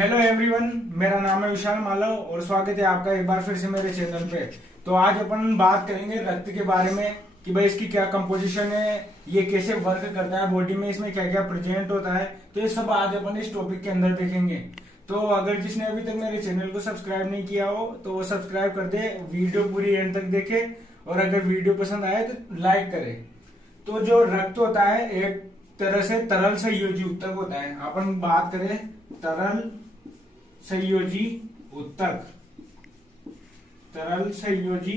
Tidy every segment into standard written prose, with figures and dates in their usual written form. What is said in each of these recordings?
Hello everyone, मेरा नाम है विशाल मालव और स्वागत है आपका एक बार फिर से मेरे चैनल पे। तो आज अपन बात करेंगे रक्त के बारे में कि भाई इसकी क्या कंपोजिशन है, ये कैसे वर्क करता है बॉडी में, इसमें क्या क्या प्रेजेंट होता है। तो ये सब आज अपन इस टॉपिक के अंदर देखेंगे। तो अगर जिसने अभी तक मेरे चैनल को सब्सक्राइब नहीं किया हो तो वो सब्सक्राइब कर दे, वीडियो पूरी एंड तक देखे और अगर वीडियो पसंद आए तो लाइक करे। तो जो रक्त होता है एक तरह से तरल संयोजी ऊतक होता है। अपन बात करें तरल संयोजी ऊतक, तरल संयोजी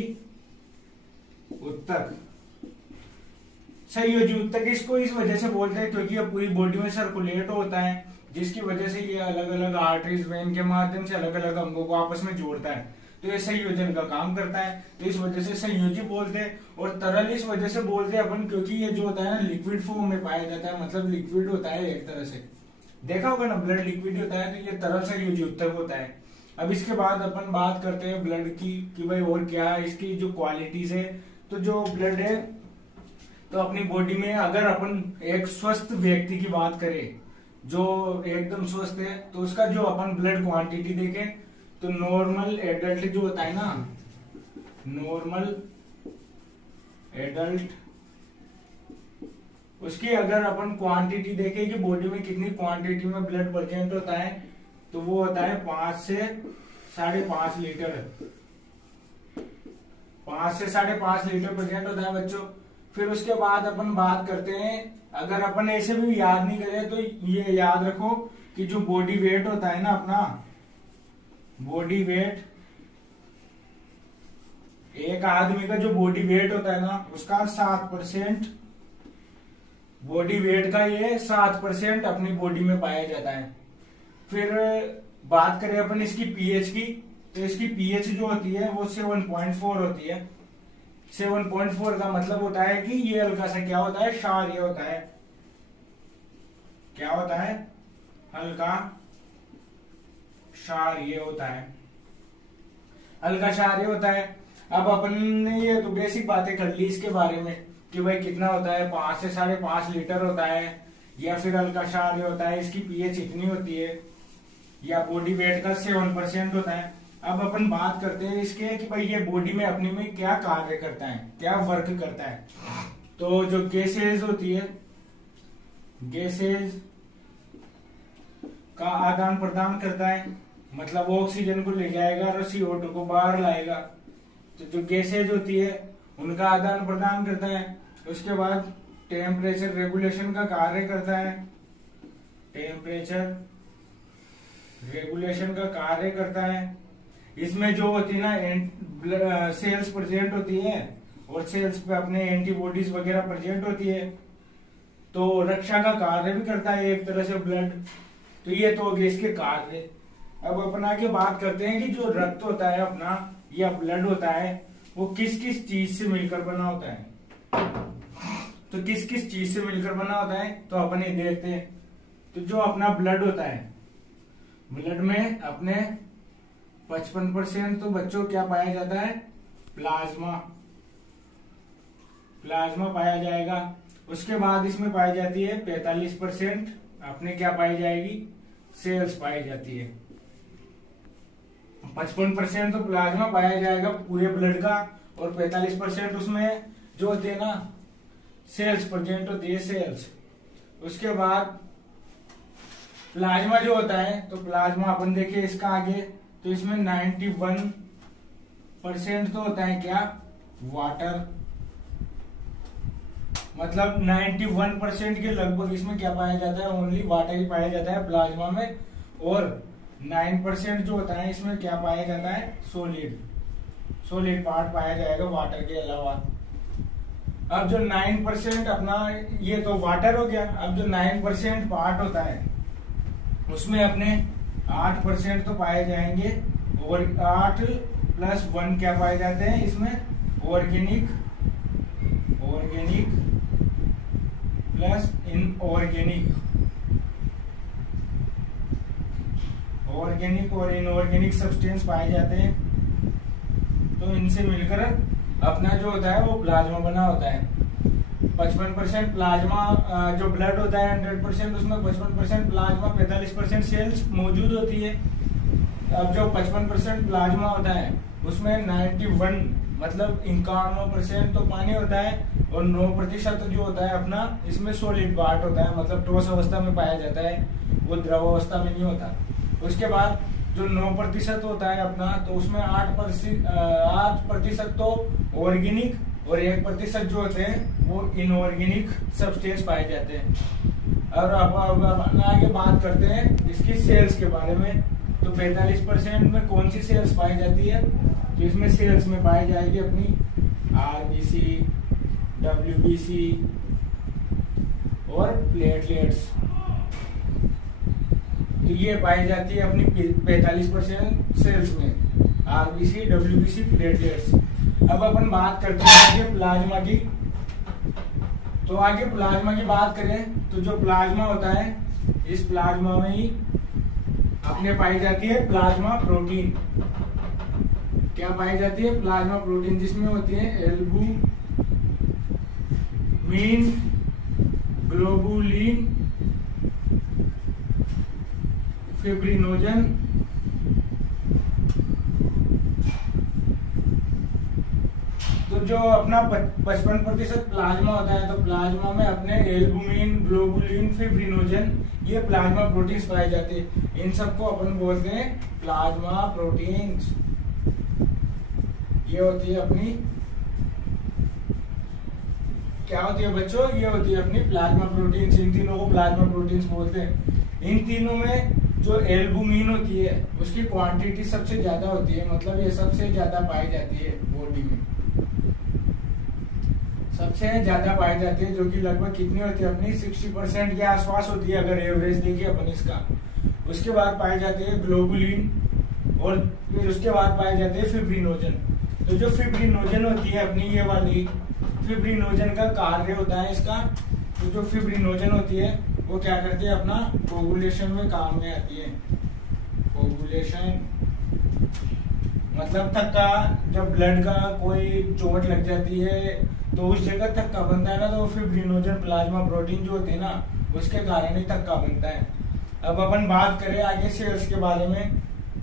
ऊतक, संयोजी ऊतक इसको इस वजह से बोलते हैं क्योंकि ये पूरी बॉडी में सर्कुलेट होता है, जिसकी वजह से ये अलग अलग आर्टरीज वेन के माध्यम से अलग अलग अंगों को आपस में जोड़ता है। तो ये संयोजन का काम करता है, तो इस वजह से संयोजी बोलते हैं। और तरल इस वजह से बोलते हैं अपन क्योंकि ये जो होता है ना लिक्विड फॉर्म में पाया जाता है, मतलब लिक्विड होता है एक तरह से। देखा होगा ना, ब्लड लिक्विड होता है, तो ये तरल संयोजी ऊतक होता है। अब इसके बाद अपन बात करते हैं ब्लड की कि भाई और क्या है इसकी जो क्वालिटीज है। तो जो ब्लड है तो अपनी बॉडी में अगर अपन एक स्वस्थ व्यक्ति की बात करें जो एकदम स्वस्थ है, तो उसका जो अपन ब्लड क्वांटिटी देखें तो नॉर्मल एडल्ट जो होता है ना, नॉर्मल एडल्ट, उसकी अगर अपन क्वांटिटी देखें कि बॉडी में कितनी क्वांटिटी में ब्लड प्रेजेंट होता है, तो वो होता है 5 से 5.5 लीटर। 5 से 5.5 लीटर प्रेजेंट होता है बच्चों। फिर उसके बाद अपन बात करते हैं, अगर अपन ऐसे भी याद नहीं करें तो ये याद रखो कि जो बॉडी वेट होता है ना अपना, बॉडी वेट, एक आदमी का जो बॉडी वेट होता है ना उसका 7%, बॉडी वेट का ये 7% अपनी बॉडी में पाया जाता है। फिर बात करें अपन इसकी पीएच की, तो इसकी पीएच जो होती है वो 7.4 होती है। 7.4 का मतलब होता है कि ये हल्का सा क्या होता है, क्षारीय होता है। क्या होता है? हल्का क्षारीय होता है, हल्का क्षारीय होता है। अब अपन ने ये तो बेसिक बातें कर ली इसके बारे में कि भाई कितना होता है, 5 से 5.5 लीटर होता है या फिर हल्का क्षारीय होता है, इसकी पीएच इतनी होती है, या बॉडी वेट का 7% होता है। अब अपन बात करते हैं इसके कि भाई ये बॉडी में अपने में क्या कार्य करता है, क्या वर्क करता है। तो जो गैसेज होती है, गैसेज का आदान प्रदान करता है, मतलब वो ऑक्सीजन को ले जाएगा और CO2 को बाहर लाएगा। तो जो गैसेज होती है उनका आदान प्रदान करता है। उसके बाद टेम्परेचर रेगुलेशन का कार्य करता है, टेम्परेचर रेगुलेशन का कार्य करता है। इसमें जो होती है ना सेल्स प्रेजेंट होती है और सेल्स पे अपने एंटीबॉडीज वगैरह प्रेजेंट होती है, तो रक्षा का कार्य भी करता है एक तरह से ब्लड। तो ये तो हो गए इसके कार्य। अब अपन आगे बात करते हैं कि जो रक्त होता है अपना या ब्लड होता है वो किस किस चीज से मिलकर बना होता है। तो किस किस चीज से मिलकर बना होता है तो अपन ये देखते हैं। तो जो अपना ब्लड होता है, ब्लड में अपने 55% तो बच्चों क्या पाया जाता है, प्लाज्मा, प्लाज्मा पाया जाएगा। उसके बाद इसमें पाई जाती है 45% अपने क्या पाई जाएगी, सेल्स पाई जाती है। 55% तो प्लाज्मा पाया जाएगा पूरे ब्लड का और 45% उसमें जो होते हैं ना सेल्स प्रेजेंट होती है, सेल्स। उसके बाद प्लाज्मा जो होता है, तो प्लाज्मा अपन देखिए इसका आगे, तो इसमें 91% तो होता है क्या, वाटर। मतलब 91% के लगभग इसमें क्या पाया जाता है, ओनली वाटर ही पाया जाता है प्लाज्मा में। और 9% जो होता है इसमें क्या पाया जाता है, सॉलिड, सॉलिड पार्ट पाया जाएगा वाटर के अलावा। अब जो 9% अपना ये तो वाटर हो गया। अब जो 9% पार्ट होता है उसमें अपने 8% तो पाए जाएंगे, और 8+1 क्या पाए जाते हैं इसमें, organic, organic plus inorganic, organic और इनऑर्गेनिक सब्सटेंस पाए जाते हैं। तो इनसे मिलकर अपना जो होता है वो प्लाज्मा बना होता है। 55% प्लाज्मा जो ब्लड होता है 100%, उसमें 55% प्लाज्मा, 45% सेल्स मौजूद होती है। अब जो 55% प्लाज्मा होता है उसमें 91 मतलब 51% तो पानी होता है, और 9% जो होता है अपना इसमें सॉलिड पार्ट होता है, मतलब ठोस अवस्था में पाया जाता है, वो द्रव अवस्था में नहीं होता। उसके बाद जो 9% होता है अपना, तो उसमें 8% तो ऑर्गेनिक और 1% जो होते हैं वो इनऑर्गेनिक सब्सटेंस पाए जाते हैं। और अब आगे बात करते हैं इसकी सेल्स के बारे में। तो 45% में कौन सी सेल्स पाई जाती है, तो इसमें सेल्स में पाई जाएगी अपनी आरबीसी, डब्ल्यूबीसी और प्लेटलेट्स। तो ये पाई जाती है अपनी 45% सेल्स में, आरबीसी, डब्ल्यूबीसी, प्लेटलेट्स। अब अपन बात करते हैं आगे प्लाज्मा की। तो आगे प्लाज्मा की बात करें तो जो प्लाज्मा होता है, इस प्लाज्मा में ही अपने पाई जाती है प्लाज्मा प्रोटीन। क्या पाई जाती है? प्लाज्मा प्रोटीन, जिसमें होती है एल्बुमिन, ग्लोबुलिन, फिब्रिनोजन, तो जो अपना 55% प्लाज्मा होता है, तो प्लाज्मा में अपने एल्बुमिन, ग्लोबुलिन, फिब्रिनोजन, ये प्लाज्मा प्रोटीन्स पाए जाते हैं। इन सबको अपन बोलते हैं प्लाज्मा प्रोटीन्स। ये होती है अपनी, क्या होती है बच्चों? ये होती है अपनी प्लाज्मा प्रोटीन्स। इन तीनों को प्लाज्मा प्रोटीन्स बोलते हैं। इन तीनों में जो एल्बुमिन होती है उसकी क्वांटिटी सबसे ज्यादा होती है, मतलब ये सबसे ज्यादा पाई जाती है बॉडी में, सबसे ज्यादा पाई जाती है, जो कि लगभग कितनी होती है अपनी 60% के आसपास होती है अगर एवरेज देखिए अपन इसका। उसके बाद पाई जाती है ग्लोबुलिन, और फिर उसके बाद पाई जाती है फिब्रिनोजन। तो जो फिब्रिनोजन होती है अपनी, ये वाली फिब्रिनोजन का कार्य होता है इसका। तो जो फिब्रिनोजन होती है वो क्या करती है, अपना कोगुलेशन में काम में आती है। कोगुलेशन मतलब थक्का, जब ब्लड का कोई चोट लग जाती है तो उस जगह थक्का बनता है ना, तो फिब्रिनोजन प्लाज्मा प्रोटीन जो होते हैं ना, उसके कारण ही थक्का बनता है। अब अपन बात करें आगे सेल्स के बारे में,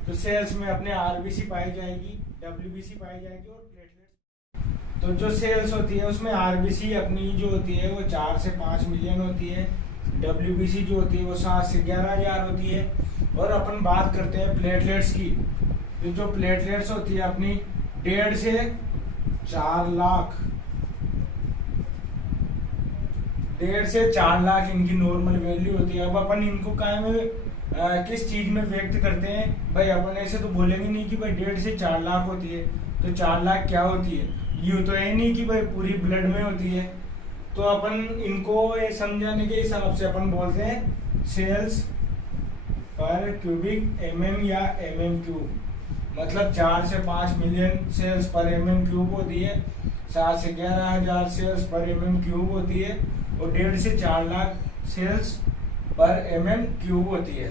तो सेल्स में अपने आरबीसी पाई जाएगी, डब्ल्यूबीसी पाई जाएगी और प्लेटलेट्स। तो जो सेल्स होती है उसमें आरबीसी अपनी जो होती है वो 4 से 5 मिलियन होती है, डब्ल्यूबीसी जो होती है वो 7 से 11,000 होती है। और अपन बात करते हैं प्लेटलेट्स की। तो जो प्लेटलेट्स होती है अपनी 1.5 से 4 लाख, 1.5 से 4 लाख इनकी नॉर्मल वैल्यू होती है। अब अपन इनको काय में किस चीज में व्यक्त करते हैं भाई? अपन ऐसे तो बोलेंगे नहीं कि भाई 1.5 से 4 लाख होती है, तो 4 लाख क्या होती है? यूं तो है नहीं कि भाई पूरी ब्लड में होती है। तो अपन इनको समझाने के हिसाब से अपन बोलते हैं सेल्स पर क्यूबिक एमएम या एमएम क्यूब, मतलब 4 से 5 मिलियन सेल्स पर एमएम क्यूब होती है, 7 से 11,000 सेल्स पर एमएम क्यूब होती है, और 1.5 से 4 लाख सेल्स पर एमएम क्यूब होती है।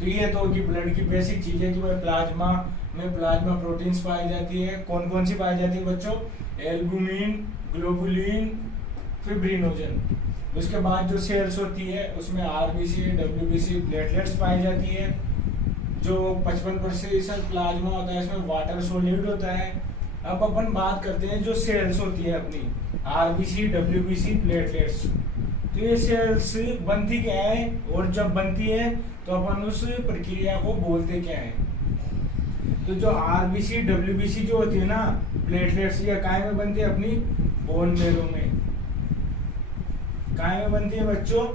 तो ये तो होगी ब्लड की बेसिक चीजें कि भाई प्लाज्मा में प्लाज्मा प्रोटीन्स पाई जाती है। कौन कौन सी पाई जाती है बच्चों? Albumin, globulin, fibrinogen. उसके बाद जो सेल्स होती है उसमें आरबीसी, डब्ल्यूबीसी, प्लेटलेट्स पाई जाती है। जो 55% प्लाज्मा होता है इसमें वाटर सॉलिड होता है। अब अपन बात करते हैं जो सेल्स होती है अपनी आरबीसी, डब्ल्यूबीसी, प्लेटलेट्स। तो ये सेल्स बनती क्या है, और जब बनती है तो अपन उस प्रक्रिया को बोलते क्या है? तो जो आरबीसी, डब्ल्यूबीसी जो होती है ना, प्लेटलेट्स, ये काय में बनती है अपनी बोन मेरो में। काय में बनती है बच्चों?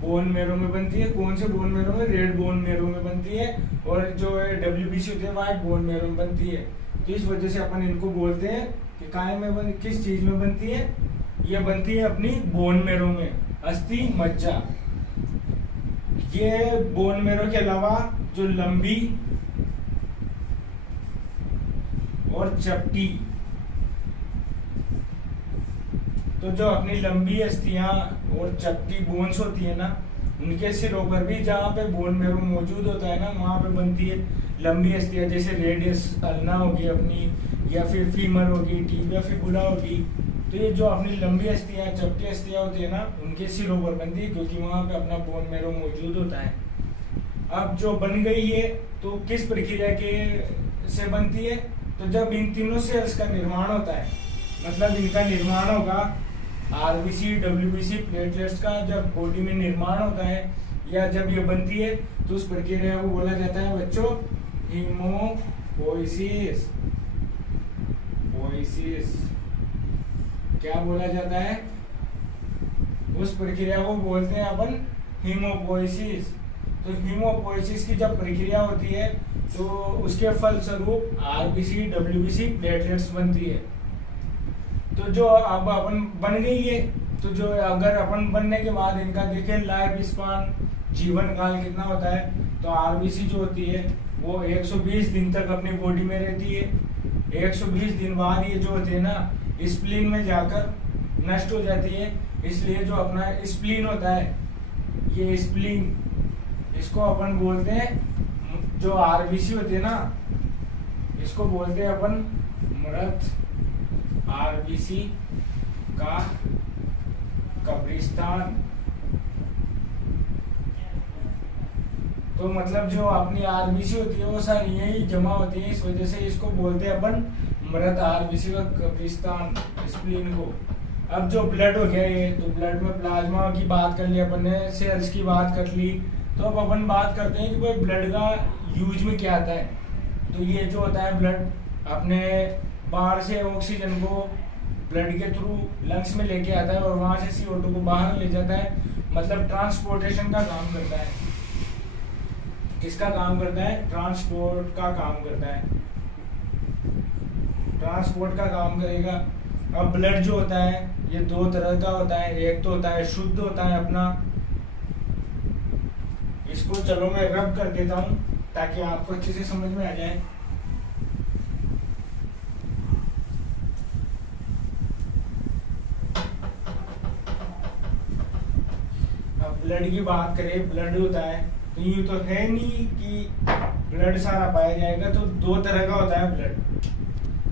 बोन मेरो में बनती है। कौन से बोन मेरो में? रेड बोन मेरो में बनती है। और जो डब्ल्यूबीसी होती है व्हाइट बोन मेरो में बनती है। तो इस वजह से अपन इनको बोलते हैं कि काय में किस चीज में बनती है? ये बनती है अपनी बोन मेरो में, अस्थि मज्जा। ये बोन मेरो के अलावा जो लंबी और चपटी, तो जो अपनी लंबी अस्थियां और चपटी बोन्स होती है ना, उनके सिरों पर भी जहाँ पे बोन मेरो मौजूद होता है ना, वहां पे बनती है लंबी अस्थियां, जैसे रेडियस अल्ना होगी अपनी, या फिर फीमर होगी, टिबिया फिबुला होगी। तो ये जो अपनी लंबी अस्थियां, चपटी अस्थियां होती है ना, उनके सिरों पर बनती है, क्योंकि वहां पे अपना बोन मैरो मौजूद होता है। अब जो बन गई है तो किस प्रक्रिया के से बनती है? तो जब इन तीनों सेल्स का निर्माण होता है, मतलब इनका निर्माण होगा, आरबीसी, डब्ल्यूबीसी, प्लेटलेट्स का जब बॉडी में निर्माण होता है या जब ये बनती है, तो उस प्रक्रिया को बोला जाता है बच्चों हीमोपोइसिस। क्या बोला जाता है? उस प्रक्रिया को बोलते हैं अपन हीमोपोइसिस। तो हीमोपोइसिस की जब प्रक्रिया होती है तो उसके फलस्वरूप आरबीसी, डब्ल्यूबीसी, प्लेटलेट्स बनती है। तो जो अब अपन बन गई है, तो जो अगर अपन बनने के बाद इनका देखें लाइफ स्पान, जीवन काल कितना होता है, तो आरबीसी जो होती है वो 120 दिन तक अपनी बॉडी में रहती है। 120 दिन बाद ये जो होती है ना, स्प्लीन में जाकर नष्ट हो जाती है। इसलिए जो अपना स्प्लीन होता है, ये स्प्लीन, इसको अपन बोलते हैं, जो आरबीसी होती है ना, इसको बोलते हैं अपन मृत आरबीसी का कब्रिस्तान। तो मतलब जो अपनी आरबीसी होती है वो सारी यही जमा होती है, इस वजह से इसको बोलते हैं अपन मृत आरबीसी का कब्रिस्तान, स्प्लीन को। अब जो ब्लड हो गया ये, तो ब्लड में प्लाज्मा की बात कर ली अपन ने, सेल्स की बात कर ली। तो अब अपन बात करते हैं कि भाई ब्लड का यूज में क्या आता है। तो ये जो होता है ब्लड अपने बाहर से ऑक्सीजन को ब्लड के थ्रू लंग्स में लेके आता है और वहां से CO2 को बाहर ले जाता है, मतलब ट्रांसपोर्टेशन का काम करता है। किसका काम करता है? ट्रांसपोर्ट का काम करता है, ट्रांसपोर्ट का काम करेगा। अब ब्लड जो होता है ये दो तरह का होता है, एक तो होता है शुद्ध होता है अपना, इसको चलो मैं रब कर देता हूं ताकि आपको अच्छे से समझ में आ जाए। अब ब्लड की बात करें, ब्लड होता है तो यूं तो है नहीं कि ब्लड सारा पाया जाएगा, तो दो तरह का होता है ब्लड।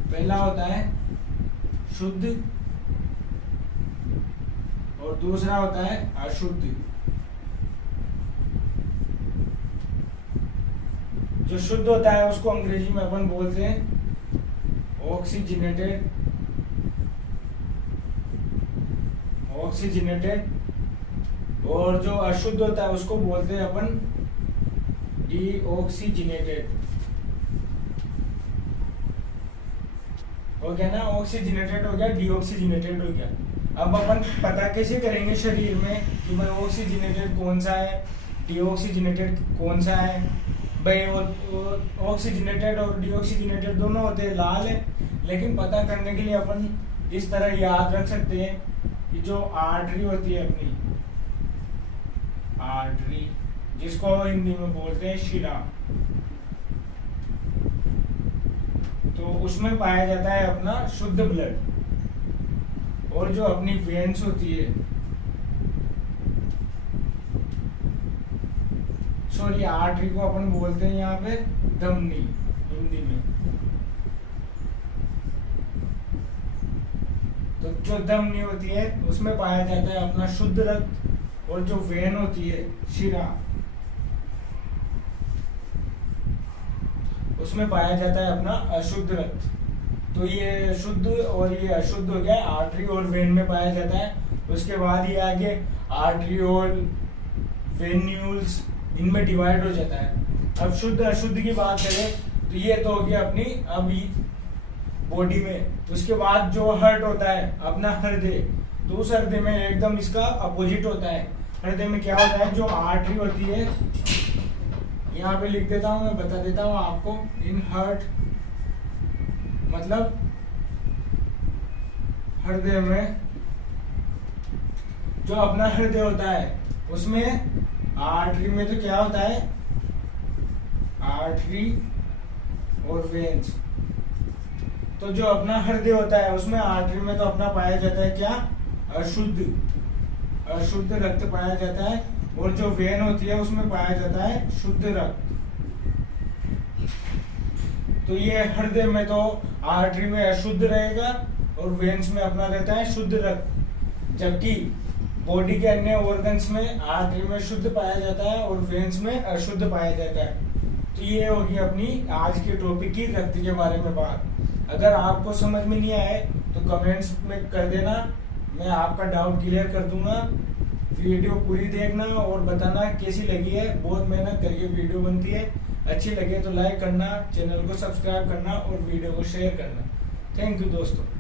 पहला होता है शुद्ध और दूसरा होता है अशुद्ध। जो शुद्ध होता है उसको अंग्रेजी में अपन बोलते हैं ऑक्सीजनेटेड, और जो अशुद्ध होता है उसको बोलते हैं अपन डीऑक्सीजनेटेड। हो गया ना, ऑक्सीजनेटेड हो गया, डीऑक्सीजनेटेड हो गया। अब अपन पता कैसे करेंगे शरीर में कि भाई ऑक्सीजनेटेड कौन सा है, डीऑक्सीजनेटेड कौन सा है? भाई ऑक्सीजनेटेड और डीऑक्सीजनेटेड दोनों होते हैं, लाल है। लेकिन पता करने के लिए अपन इस तरह याद रख सकते हैं कि जो आर्टरी होती है अपनी, आर्टरी जिसको हिंदी में बोलते हैं शिरा, तो उसमें पाया जाता है अपना शुद्ध ब्लड। और जो अपनी वेन्स होती है, सॉरी आर्टरी को अपन बोलते हैं यहाँ पे धमनी हिंदी में। तो जो धमनी होती है उसमें पाया जाता है अपना शुद्ध रक्त, और जो वेन होती है शिरा, उसमें पाया जाता है अपना अशुद्ध रक्त। तो ये शुद्ध और ये अशुद्ध हो गया, आर्टरी और वेन में पाया जाता है। उसके बाद ये आगे आर्टरियोल, वेन्यूल्स, इनमें डिवाइड हो जाता है। अब शुद्ध अशुद्ध की बात करें तो ये तो हो गया अपनी अभी बॉडी में। उसके बाद जो हार्ट होता है अपना हृदय, तो उस हृदय में एकदम इसका अपोजिट होता है। हृदय में क्या होता है, जो आर्टरी होती है, यहाँ पे लिख देता हूं, मैं बता देता हूं आपको। इन हार्ट मतलब हृदय में जो अपना हृदय होता है उसमें आर्टरी में तो क्या होता है, आर्टरी और वेन्स। तो जो अपना हृदय होता है उसमें आर्टरी में तो अपना पाया जाता है क्या, अशुद्ध रक्त पाया जाता है, और जो वेन होती है उसमें पाया जाता है शुद्ध रक्त। तो ये हृदय में तो आर्टरी में अशुद्ध रहेगा और वेन्स में अपना रहता है शुद्ध रक्त, जबकि बॉडी के अन्य ऑर्गन्स में आर्टरी में शुद्ध पाया जाता है और वेन्स में अशुद्ध पाया जाता है। तो ये होगी अपनी आज के टॉपिक की रक्त के बारे में बात। अगर आपको समझ में नहीं आए तो कमेंट्स में कर देना, मैं आपका डाउट क्लियर कर दूंगा। वीडियो पूरी देखना और बताना कैसी लगी है। बहुत मेहनत करके वीडियो बनती है, अच्छी लगे तो लाइक करना, चैनल को सब्सक्राइब करना और वीडियो को शेयर करना। थैंक यू दोस्तों।